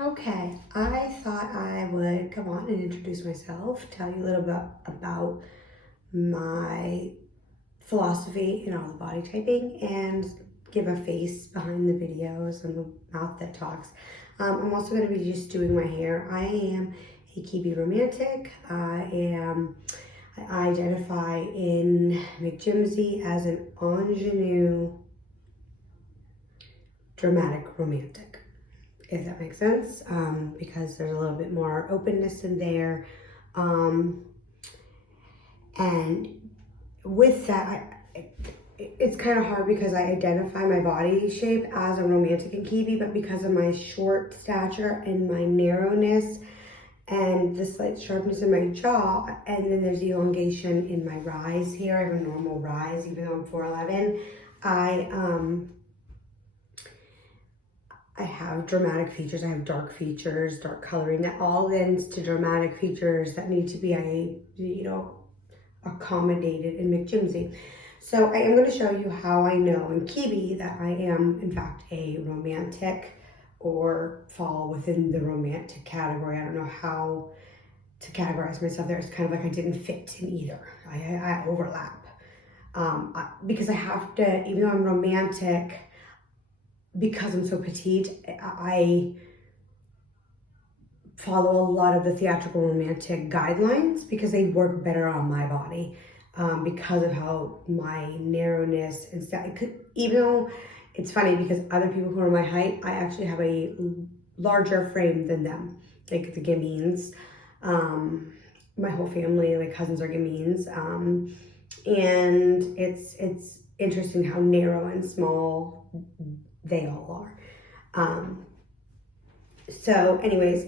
Okay, I thought I would come on and introduce myself, tell you a little bit about my philosophy in all the body typing, and give a face behind the videos and the mouth that talks. I'm also going to be just doing my hair. I am a Kibbe romantic. I identify in McJimsey as an ingenue dramatic romantic, if that makes sense, because there's a little bit more openness in there. And with that, it's kind of hard because I identify my body shape as a romantic in Kibbe, but because of my short stature and my narrowness and the slight sharpness in my jaw, and then there's elongation in my rise here. I have a normal rise, even though I'm 4'11". I have dramatic features. I have dark features, dark coloring. That all lends to dramatic features that need to be, accommodated in McJimsey. So I am going to show you how I know in Kibbe that I am, in fact, a romantic or fall within the romantic category. I don't know how to categorize myself there. It's kind of like I didn't fit in either. I overlap. Because I have to, even though I'm romantic, because I'm so petite, I follow a lot of the theatrical romantic guidelines because they work better on my body, because of how my narrowness and stuff. Even though it's funny because other people who are my height, I actually have a larger frame than them, like the Gamines. My whole family, like cousins are Gamines, and it's interesting how narrow and small they all are. So anyways,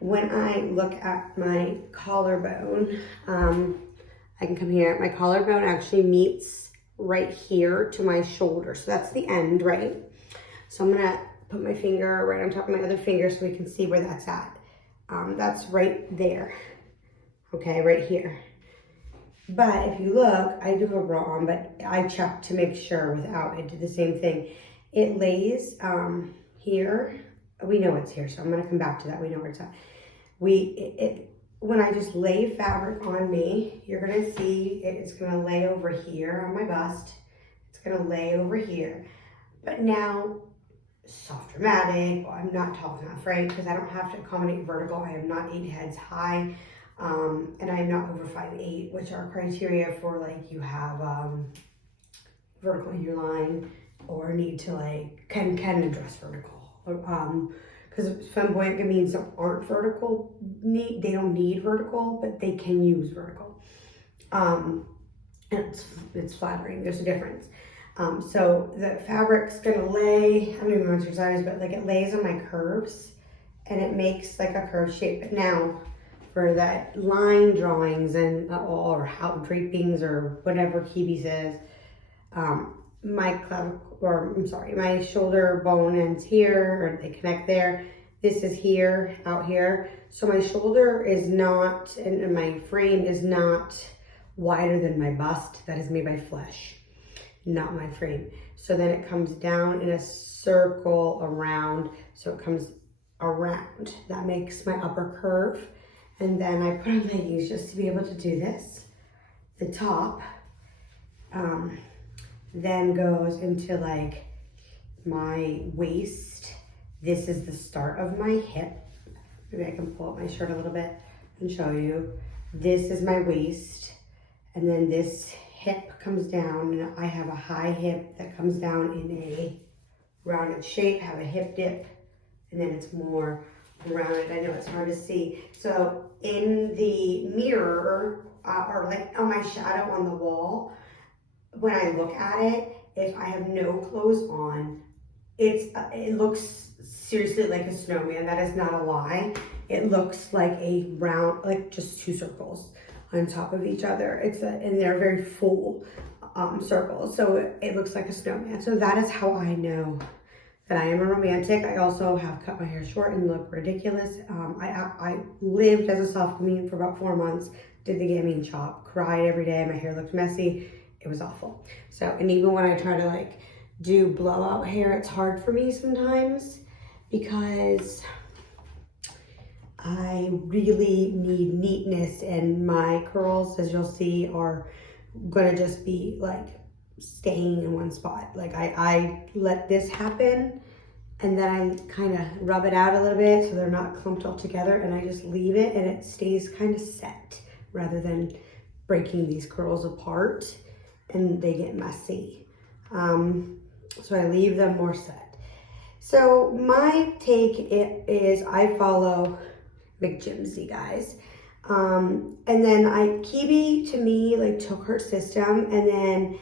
when I look at my collarbone, I can come here. My collarbone actually meets right here to my shoulder. So that's the end, right? So I'm gonna put my finger right on top of my other finger so we can see where that's at. That's right there, okay, right here. But if you look, I do have a bra on, but I checked to make sure without. I did the same thing. It lays here. We know it's here, so I'm gonna come back to that. We know where it's at. When I just lay fabric on me, you're gonna see it's gonna lay over here on my bust. It's gonna lay over here. But now, soft dramatic, well, I'm not tall enough, right? Because I don't have to accommodate vertical. I am not 8 heads high, and I am not over 5'8", which are criteria for like you have vertical in your line, or need to like can address vertical, because flamboyant Gamines aren't vertical, they don't need vertical, but they can use vertical, and it's flattering. There's a difference. So the fabric's gonna lay, I don't even know what your size, but like it lays on my curves and it makes like a curved shape. But now for that line drawings and or how drapings or whatever Kibbe says, my my shoulder bone ends here, or they connect there. This is here, out here. So my shoulder is not, and my frame is not wider than my bust. That is made by flesh, not my frame. So then it comes down in a circle around. So it comes around. That makes my upper curve. And then I put on leggings just to be able to do this. The top, then goes into like my waist. This is the start of my hip. Maybe I can pull up my shirt a little bit and show you. This is my waist, and then this hip comes down, and I have a high hip that comes down in a rounded shape, have a hip dip, and then it's more rounded. I know it's hard to see. So in the mirror, or like on my shadow on the wall, when I look at it, if I have no clothes on, it looks seriously like a snowman. That is not a lie. It looks like a round, like just two circles on top of each other. And they're very full circles, so it looks like a snowman. So that is how I know that I am a romantic. I also have cut my hair short and look ridiculous. I lived as a soft Gamine for about 4 months, did the Gamine chop, cried every day, my hair looked messy. It was awful. So, and even when I try to like do blowout hair, it's hard for me sometimes because I really need neatness, and my curls, as you'll see, are gonna just be like staying in one spot. Like I let this happen, and then I kind of rub it out a little bit so they're not clumped all together, and I just leave it and it stays kind of set rather than breaking these curls apart and they get messy. So I leave them more set. So my take is I follow McJimsy, guys. And then Kibbe to me like took her system, and then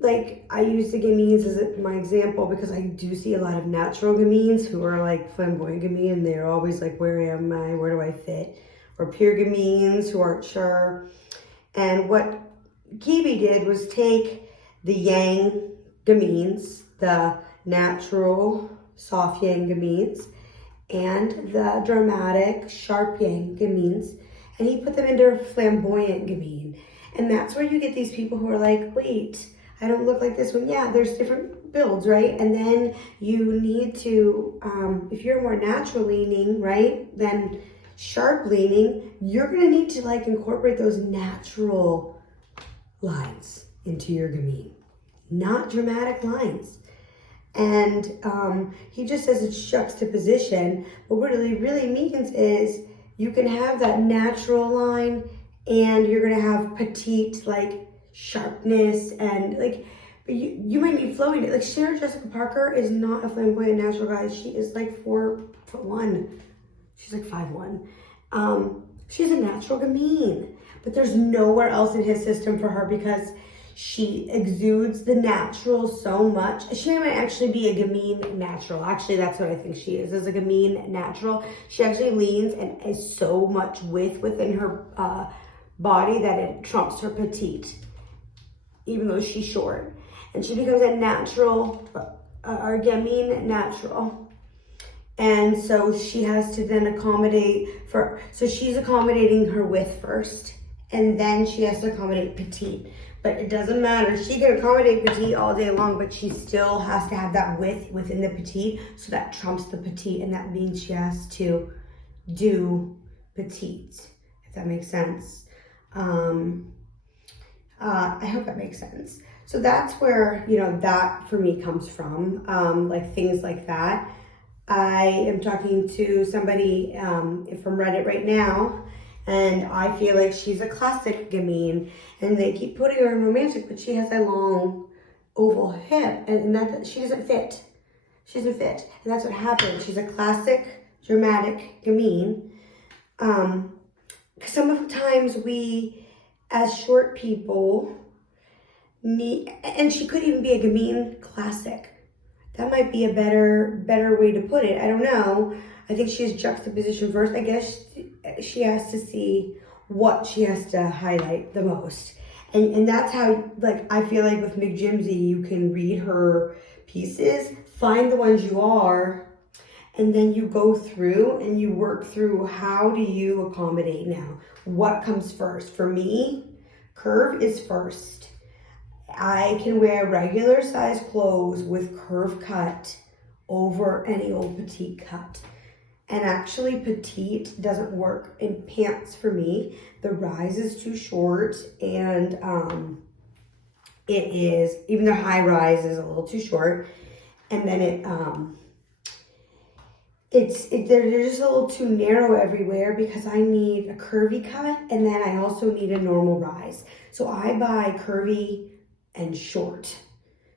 like I use the gamines as my example because I do see a lot of natural gamines who are like flamboyant gamine. They're always like, where am I? Where do I fit? Or pure gamines who aren't sure. And what Kibbe did was take the yang gamines, the natural soft yang gamines, and the dramatic sharp yang gamines, and he put them into a flamboyant gamine. And that's where you get these people who are like, wait, I don't look like this one. Yeah, there's different builds, right? And then you need to, if you're more natural leaning, right, than sharp leaning, you're gonna need to like incorporate those natural lines into your gamine, not dramatic lines. And he just says it's juxtaposition, but what it really means is you can have that natural line and you're gonna have petite like sharpness, and like you might be flowing it. Like Sarah Jessica Parker is not a flamboyant natural, guys. She is like 4'1". She's like 5'1". She's a natural gamine, but there's nowhere else in his system for her because she exudes the natural so much. She might actually be a gamine natural. Actually, that's what I think she is a gamine natural. She actually leans and is so much width within her body that it trumps her petite, even though she's short. And she becomes a natural, or gamine natural. And so she has to then accommodate so she's accommodating her width first, and then she has to accommodate petite. But it doesn't matter. She can accommodate petite all day long, but she still has to have that width within the petite, so that trumps the petite, and that means she has to do petite, if that makes sense. I hope that makes sense. So that's where, that for me comes from, like things like that. I am talking to somebody from Reddit right now, and I feel like she's a classic gamine, and they keep putting her in romantic, but she has a long oval hip, and that she doesn't fit. She doesn't fit, and that's what happens. She's a classic dramatic gamine. Sometimes we, as short people, need, and she could even be a gamine classic. That might be a better way to put it. I don't know. I think she has juxtaposition first. I guess she has to see what she has to highlight the most. And that's how, like, I feel like with McJimsy, you can read her pieces, find the ones you are, and then you go through and you work through how do you accommodate now? What comes first? For me, curve is first. I can wear regular size clothes with curve cut over any old petite cut. And actually petite doesn't work in pants for me. The rise is too short, and it is, even the high rise is a little too short. And then they're just a little too narrow everywhere because I need a curvy cut, and then I also need a normal rise. So I buy curvy and short.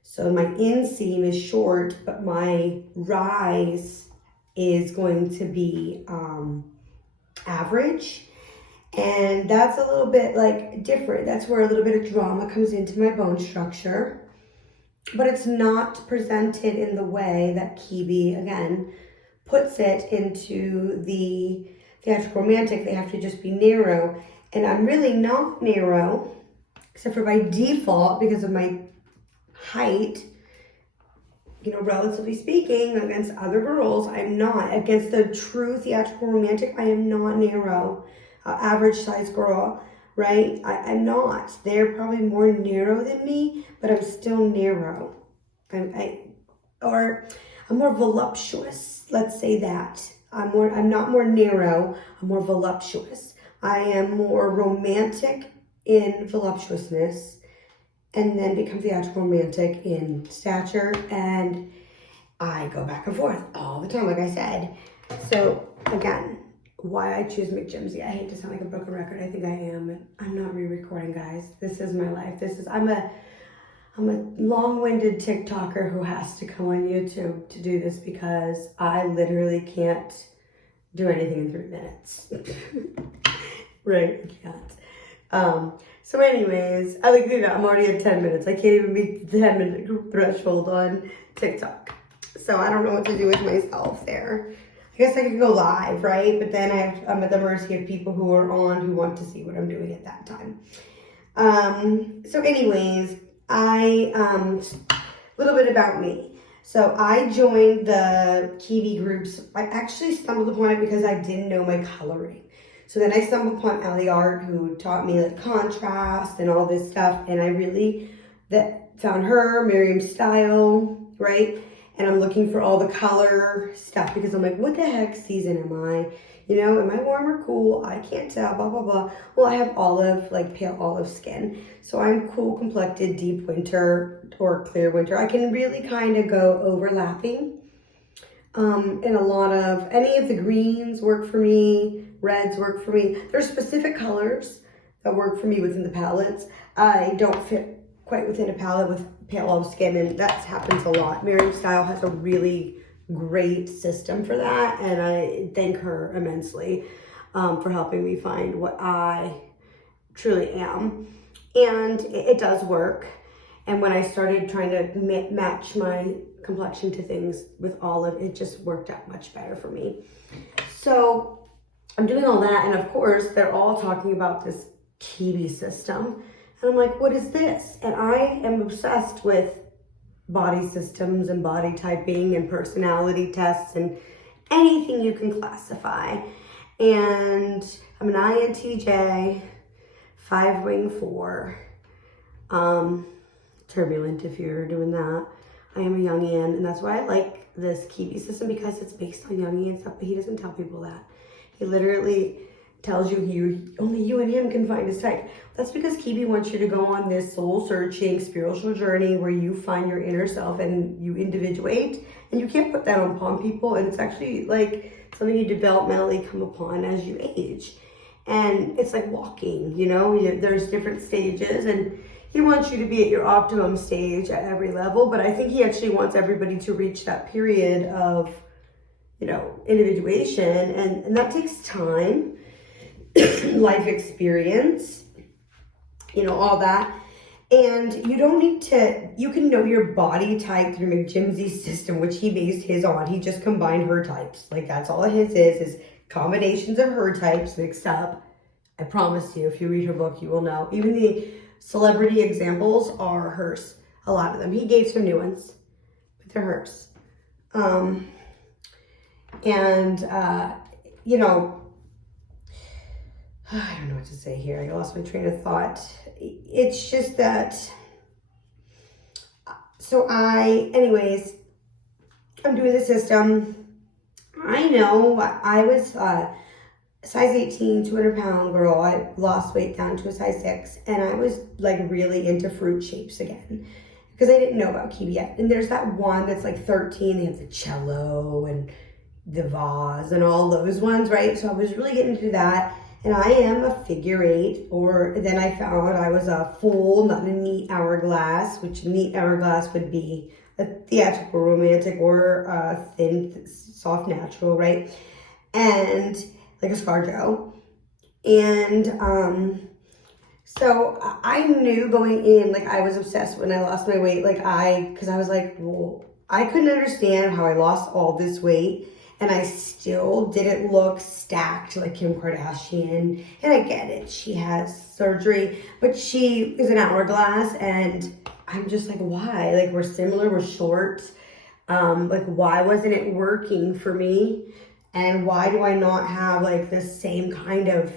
So my inseam is short, but my rise is going to be average. And that's a little bit like different. That's where a little bit of drama comes into my bone structure. But it's not presented in the way that Kibbe, again, puts it into the theatrical romantic. They have to just be narrow. And I'm really not narrow, except for by default because of my height. Relatively speaking, against other girls, I'm not. Against the true theatrical romantic, I am not narrow. Average size girl, right? I'm not. They're probably more narrow than me, but I'm still narrow. I'm more voluptuous, let's say that. I'm not more narrow, I'm more voluptuous. I am more romantic in voluptuousness and then become theatrical romantic in stature, and I go back and forth all the time, like I said. So again, why I choose McJimsy. I hate to sound like a broken record. I think I am, and I'm not re-recording, guys. This is my life. I'm a long-winded TikToker who has to come on YouTube to do this because I literally can't do anything in 3 minutes. Right, I can't. So anyways, I like to do that. I'm already at 10 minutes. I can't even beat the 10-minute threshold on TikTok. So I don't know what to do with myself there. I guess I could go live, right? But then I'm at the mercy of people who are on who want to see what I'm doing at that time. So anyways, a little bit about me. So I joined the Kibbe groups. I actually stumbled upon it because I didn't know my coloring. So then I stumbled upon Ellie Art, who taught me like contrast and all this stuff. And I really found her, Miriam's style, right? And I'm looking for all the color stuff because I'm like, what the heck season am I? You know, am I warm or cool? I can't tell, blah, blah, blah. Well, I have olive, like pale olive skin. So I'm cool complected, deep winter or clear winter. I can really kind of go overlapping. And a lot of, any of the greens work for me, reds work for me. There's specific colors that work for me within the palettes. I don't fit quite within a palette with pale olive skin, and that happens a lot. Miriam Style has a really great system for that, and I thank her immensely for helping me find what I truly am. And it does work. And when I started trying to match my complexion to things with olive, it just worked out much better for me. So I'm doing all that, and of course they're all talking about this Kibbe system, and I'm like, what is this? And I am obsessed with body systems and body typing and personality tests and anything you can classify. And I'm an INTJ, 5 wing 4, turbulent if you're doing that. I am a Jungian, and that's why I like this Kibbe system, because it's based on Jungian stuff, but he doesn't tell people that. He literally tells you only you and him can find his type. That's because Kibbe wants you to go on this soul-searching spiritual journey where you find your inner self and you individuate, and you can't put that upon people, and it's actually like something you developmentally come upon as you age. And it's like walking, you know, there's different stages, and he wants you to be at your optimum stage at every level, but I think he actually wants everybody to reach that period of, you know, individuation, and that takes time, life experience, you know, all that. And you don't need to, you can know your body type through McJimsy's system, which he based his on. He just combined her types. Like, that's all his is combinations of her types mixed up. I promise you, if you read her book, you will know. Even the celebrity examples are hers. A lot of them. He gave some new ones, but they're hers. You know, I don't know what to say here. I lost my train of thought. It's just that, so anyways, I'm doing the system. I know I was size 18, 200-pound girl. I lost weight down to a size 6, and I was like really into fruit shapes again because I didn't know about Kibbe yet. And there's that one that's like 13. They have the cello and the vase and all those ones, right? So I was really getting into that. And I am a figure 8, or then I found I was a full, not a neat hourglass, which a neat hourglass would be a theatrical romantic or a thin, soft natural, right? And like a ScarJo. And so I knew going in, like I was obsessed when I lost my weight, because I was like, well, I couldn't understand how I lost all this weight and I still didn't look stacked like Kim Kardashian. And I get it, she has surgery, but she is an hourglass, and I'm just like, why? Like, we're similar, we're short. Like, why wasn't it working for me? And why do I not have like the same kind of,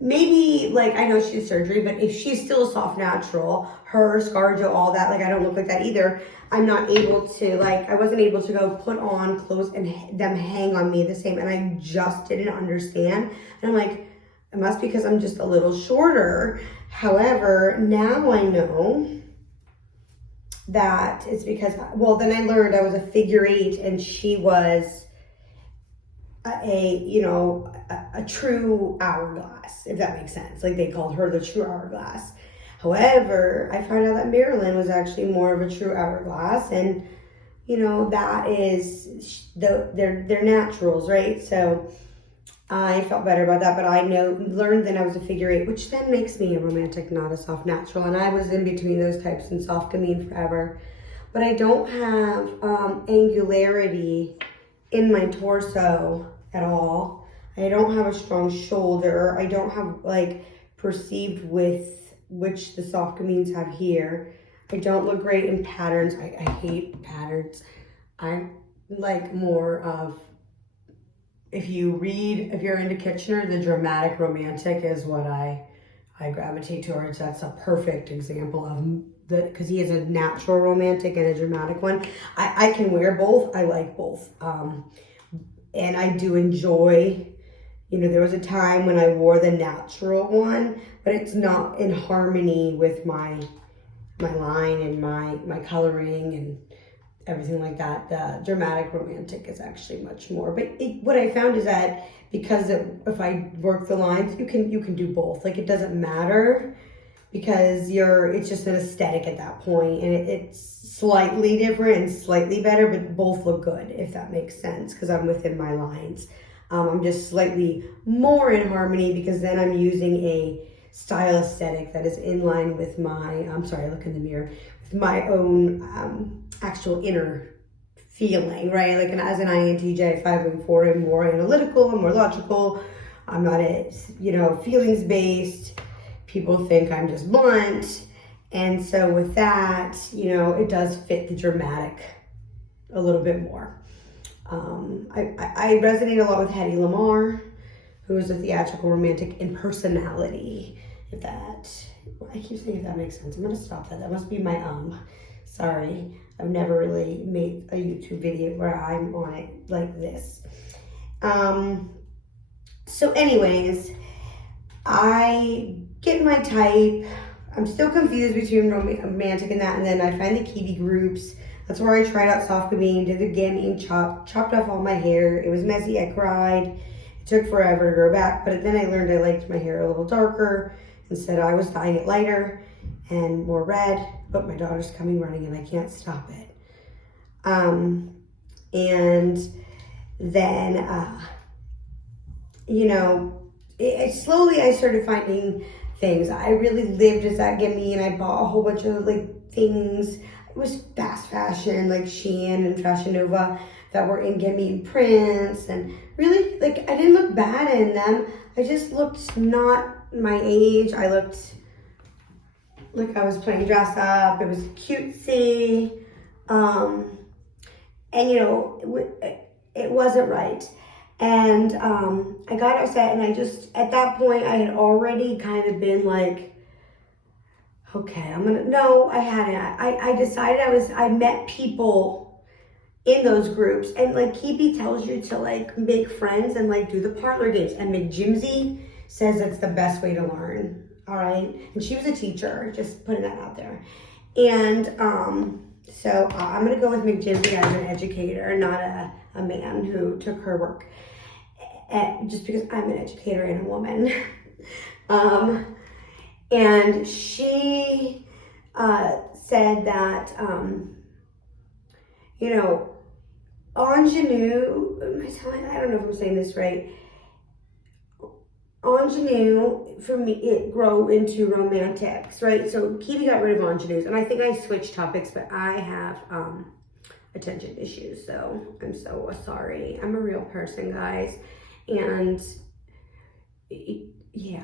maybe, like, I know she's surgery, but if she's still a soft natural, her, ScarJo, all that, like, I don't look like that either. I'm not able to, like, I wasn't able to go put on clothes and them hang on me the same, and I just didn't understand. And I'm like, it must be because I'm just a little shorter. However, now I know that it's because, well, then I learned I was a figure 8 and she was a true hourglass, if that makes sense. Like, they called her the true hourglass. However, I found out that Marilyn was actually more of a true hourglass, and that is they're naturals, right? So I felt better about that, but I learned that I was a figure 8, which then makes me a romantic, not a soft natural. And I was in between those types in soft gamine forever. But I don't have angularity in my torso at all. I don't have a strong shoulder. I don't have, like, perceived width, which the soft gamines have here. I don't look great in patterns. I hate patterns. I like more of, if you're into Kitchener, the dramatic romantic is what I gravitate towards. That's a perfect example of because he is a natural romantic and a dramatic one. I can wear both. I like both. And I do enjoy, there was a time when I wore the natural one, but it's not in harmony with my line and my coloring and everything like that. The dramatic romantic is actually much more. But what I found is that because if I work the lines, you can do both. Like, it doesn't matter because it's just an aesthetic at that point, and it's slightly different and slightly better, but both look good, if that makes sense, because I'm within my lines. I'm just slightly more in harmony because then I'm using a style aesthetic that is in line with look in the mirror, with my own actual inner feeling, right? Like, as an INTJ 514, I'm more analytical, I'm more logical. I'm not feelings based. People think I'm just blunt. And so with that, it does fit the dramatic a little bit more. I resonate a lot with Hedy Lamarr, who is a theatrical romantic in personality. I keep saying if that makes sense. I'm gonna stop that. That must be my sorry. I've never really made a YouTube video where I'm on it like this. So anyways, I get my type. I'm still confused between romantic and that, and then I find the Kibbe groups. That's where I tried out soft gamine, did the gamine chopped off all my hair. It was messy, I cried. It took forever to grow back, but then I learned I liked my hair a little darker. Instead, I was dyeing it lighter and more red, but my daughter's coming running and I can't stop it. And then, slowly I started finding things. I really lived as that gamine. I bought a whole bunch of things. It was fast fashion, like Shein and Fashion Nova, that were in gamine prints, and really, I didn't look bad in them. I just looked not my age. I looked like I was playing dress up. It was cutesy, and it wasn't right. And I got upset, and at that point, I had already kind of been like, okay, I hadn't. I decided I met people in those groups, and Kibbe tells you to make friends and do the parlor games, and McJimsy says it's the best way to learn, all right? And she was a teacher, just putting that out there. And so I'm gonna go with McJimsy as an educator, not a man who took her work, just because I'm an educator and a woman. And she said that, ingenue, I don't know if I'm saying this right, ingenue, for me, it grow into romantics, right? So Kibbe got rid of ingenues, and I think I switched topics, but I have attention issues, so I'm so sorry. I'm a real person, guys, and yeah.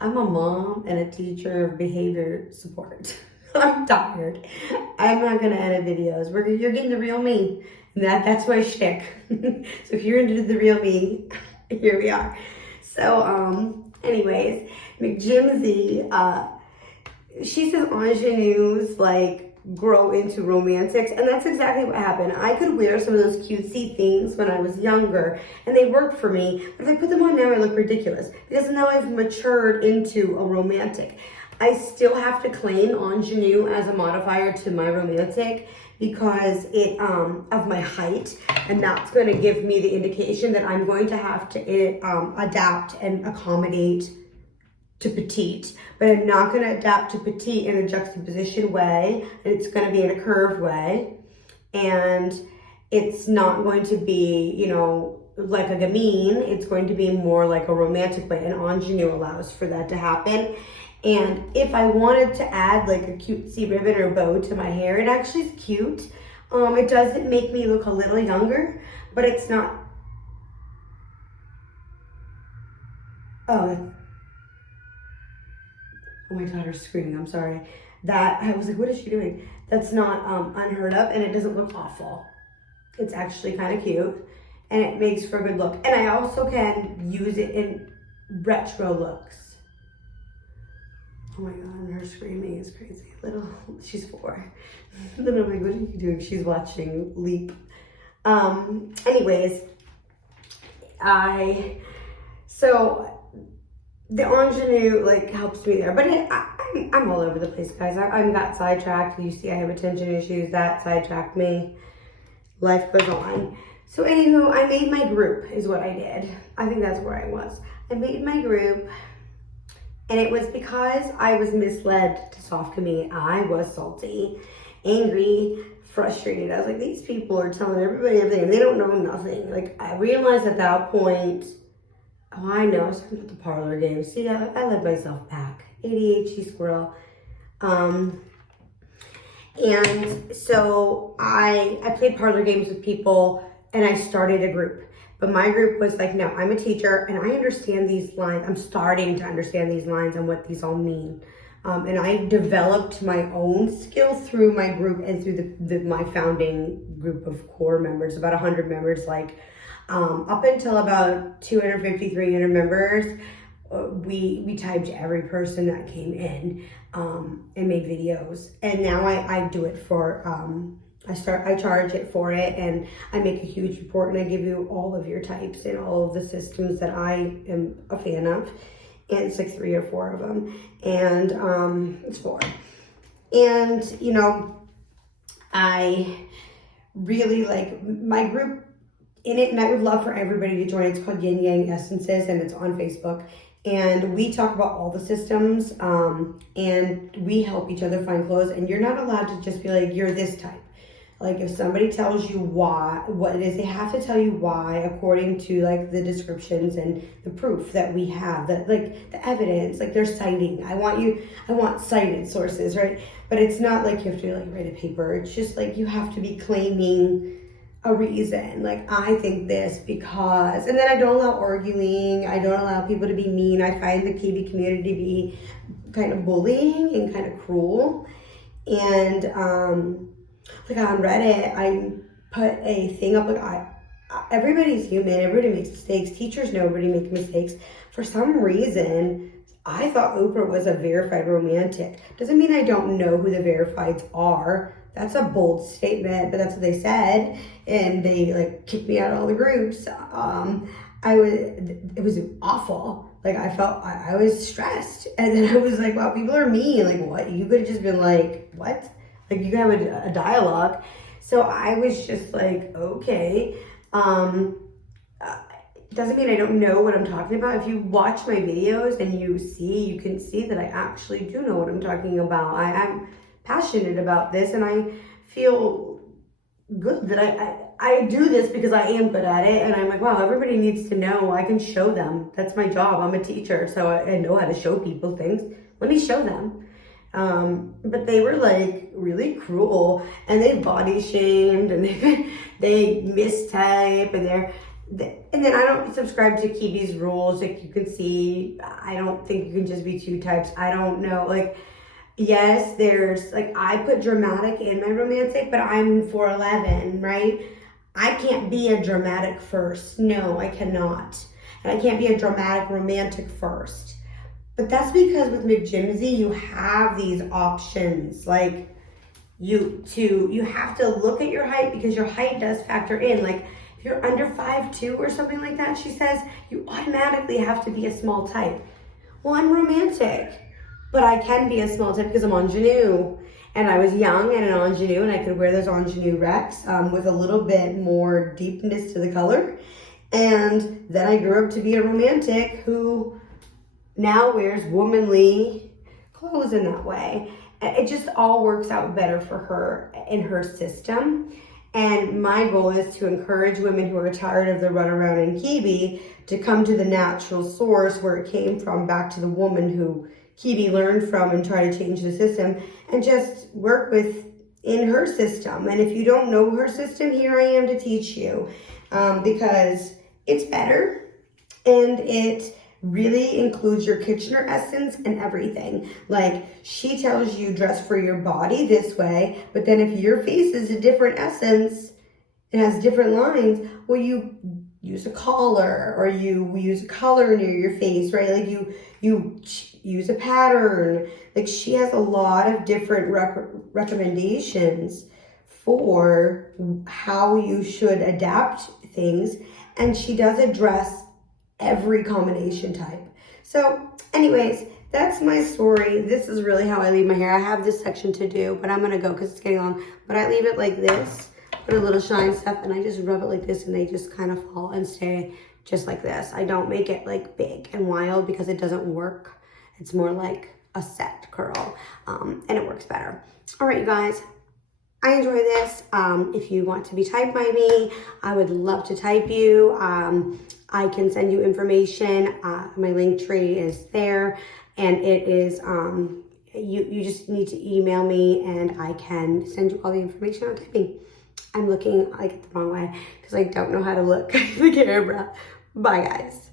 I'm a mom and a teacher of behavior support. I'm tired. I'm not gonna edit videos. You're getting the real me. That's my shtick. So if you're into the real me, here we are. So, anyways, McJimsy, she says ingenues like grow into romantics, and that's exactly what happened. I could wear some of those cutesy things when I was younger and they worked for me, but if I put them on now I look ridiculous because now I've matured into a romantic. I still have to claim ingenue as a modifier to my romantic because of my height, and that's going to give me the indication that I'm going to have to adapt and accommodate to petite, but I'm not going to adapt to petite in a juxtaposition way, and it's going to be in a curved way, and it's not going to be, you know, like a gamine. It's going to be more like a romantic way, and ingenue allows for that to happen. And if I wanted to add like a cutesy ribbon or bow to my hair, it actually is cute. It doesn't make me look a little younger, but it's not. Oh, my daughter's screaming, I'm sorry. That, I was like, what is she doing? That's not unheard of, and it doesn't look awful. It's actually kind of cute, and it makes for a good look. And I also can use it in retro looks. Oh my God, and her screaming is crazy. She's 4. Then I'm like, what are you doing? She's watching Leap. Anyways, so the ingenue like helps me there, but I'm all over the place, guys. I got sidetracked. You see I have attention issues. That sidetracked me. Life goes on. So anywho, I made my group is what I did. I think that's where I was. I made my group, and it was because I was misled to soft commit. I was salty, angry, frustrated. I was like, these people are telling everybody everything and they don't know nothing. Like, I realized at that point, oh, I know, I was talking about the parlor game. See, I led myself back. ADHD squirrel. And so I played parlor games with people, and I started a group. But my group was like, no, I'm a teacher and I understand these lines. I'm starting to understand these lines and what these all mean. And I developed my own skill through my group and through my founding group of core members, about 100 members, like up until about 250, 300 members. We typed every person that came in and made videos. And now I do it for, I charge it for it, and I make a huge report, and I give you all of your types and all of the systems that I am a fan of. And it's like 3 or 4 of them, and it's 4. And, you know, I really like my group in it, and I would love for everybody to join. It's called Yin Yang Essences, and it's on Facebook. And we talk about all the systems, and we help each other find clothes. And you're not allowed to just be like, you're this type. Like, if somebody tells you what it is, they have to tell you why according to like the descriptions and the proof that we have, that like the evidence, like they're citing. I want cited sources, right? But it's not like you have to like write a paper. It's just like you have to be claiming a reason. Like, I think this because, and then I don't allow arguing. I don't allow people to be mean. I find the Kibbe community to be kind of bullying and kind of cruel. And like on Reddit, I put a thing up, like everybody's human, everybody makes mistakes, teachers know everybody makes mistakes. For some reason, I thought Oprah was a verified romantic. Doesn't mean I don't know who the verifieds are. That's a bold statement, but that's what they said, and they like kicked me out of all the groups. It was awful. Like, I felt, I was stressed, and then I was like, wow, people are mean. Like, what? You could have just been like, what? Like, you could have a dialogue. So I was just like, okay. Doesn't mean I don't know what I'm talking about. If you watch my videos and you can see that I actually do know what I'm talking about. I am passionate about this, and I feel good that I do this because I am good at it. And I'm like, wow, everybody needs to know. I can show them. That's my job. I'm a teacher, so I know how to show people things. Let me show them. But they were like really cruel, and they body shamed, and they mistype, and then I don't subscribe to Kibbe's rules. Like, you can see, I don't think you can just be 2 types. I don't know. Like, yes, there's like, I put dramatic in my romantic, but I'm 4'11", right? I can't be a dramatic first. No, I cannot. and I can't be a dramatic romantic first. But that's because with McJimsy, you have these options. Like you have to look at your height because your height does factor in. Like if you're under 5'2" or something like that, she says, you automatically have to be a small type. Well, I'm romantic, but I can be a small type because I'm ingenue. And I was young and an ingenue, and I could wear those ingenue Rex with a little bit more deepness to the color. And then I grew up to be a romantic who now wears womanly clothes in that way. It just all works out better for her in her system. And my goal is to encourage women who are tired of the runaround in Kibbe to come to the natural source where it came from, back to the woman who Kibbe learned from, and try to change the system and just work with in her system. And if you don't know her system, here I am to teach you because it's better and it really includes your Kitchener essence and everything. Like she tells you dress for your body this way, but then if your face is a different essence, it has different lines, well, you use a collar or you use a color near your face, right? Like you use a pattern. Like she has a lot of different recommendations for how you should adapt things, and she does address every combination type. So anyways, that's my story. This is really how I leave my hair. I have this section to do, but I'm gonna go because it's getting long. But I leave it like this, put a little shine stuff, and I just rub it like this, and they just kind of fall and stay just like this. I don't make it like big and wild because it doesn't work. It's more like a set curl, and it works better. All right, you guys. I enjoy this. If you want to be typed by me, I would love to type you. I can send you information. My link tree is there, and it is, you just need to email me and I can send you all the information on typing. I'm looking like the wrong way because I don't know how to look at the camera. Bye, guys.